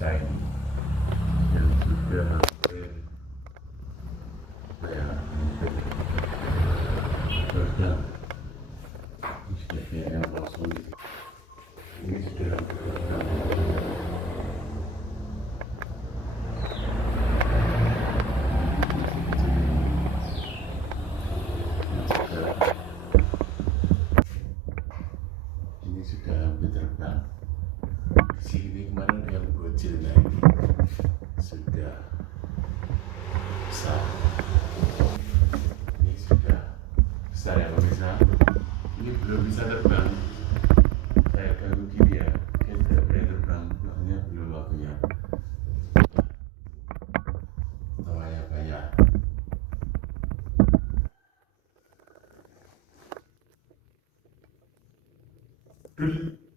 desa ini yang sudah hampir berjam. Ini sudah kayak kosong. Ini sudah hampir berjam. Ini sudah hampir terbang. Di sini kemarin yang bocil, nah ini sudah besar. Ini sudah besar ya pemirsa. Ini belum bisa terbang. Saya ganggu gini ya, dia tidak boleh terbang, makanya belum waktunya. Banyak. Dulu